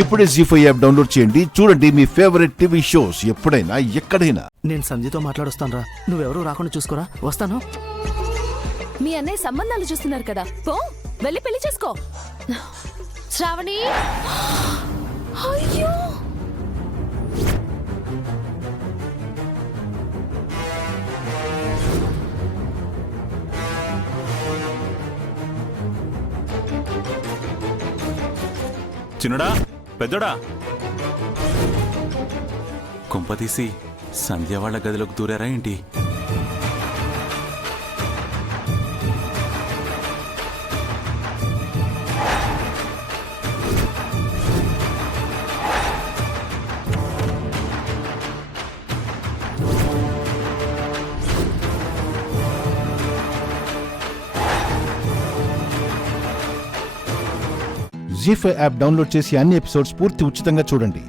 ఇప్పుడే జీ5 app download చేయండి. చూడండి మీ ఫేవరెట్ టీవీ షోస్ ఎప్పుడైనా ఎక్కడైనా. నేను సంధ్యతో మాట్లాడొస్తాను రా, నువ్వెవరూ రాకుండా చూసుకోరా. వస్తాను. మీ అన్నయ్య సంబంధాలు చూస్తున్నారు కదా, పో వెళ్ళి పెళ్లి చేసుకో. శ్రావణి, అయ్యో చిన్నడా, పెద్దోడా, కుంపతీసి సంధ్య వాళ్ళ గదిలోకి దూరారా ఏంటి? జీ5 యాప్ డౌన్లోడ్ చేసి అన్ని ఎపిసోడ్స్ పూర్తి ఉచితంగా చూడండి.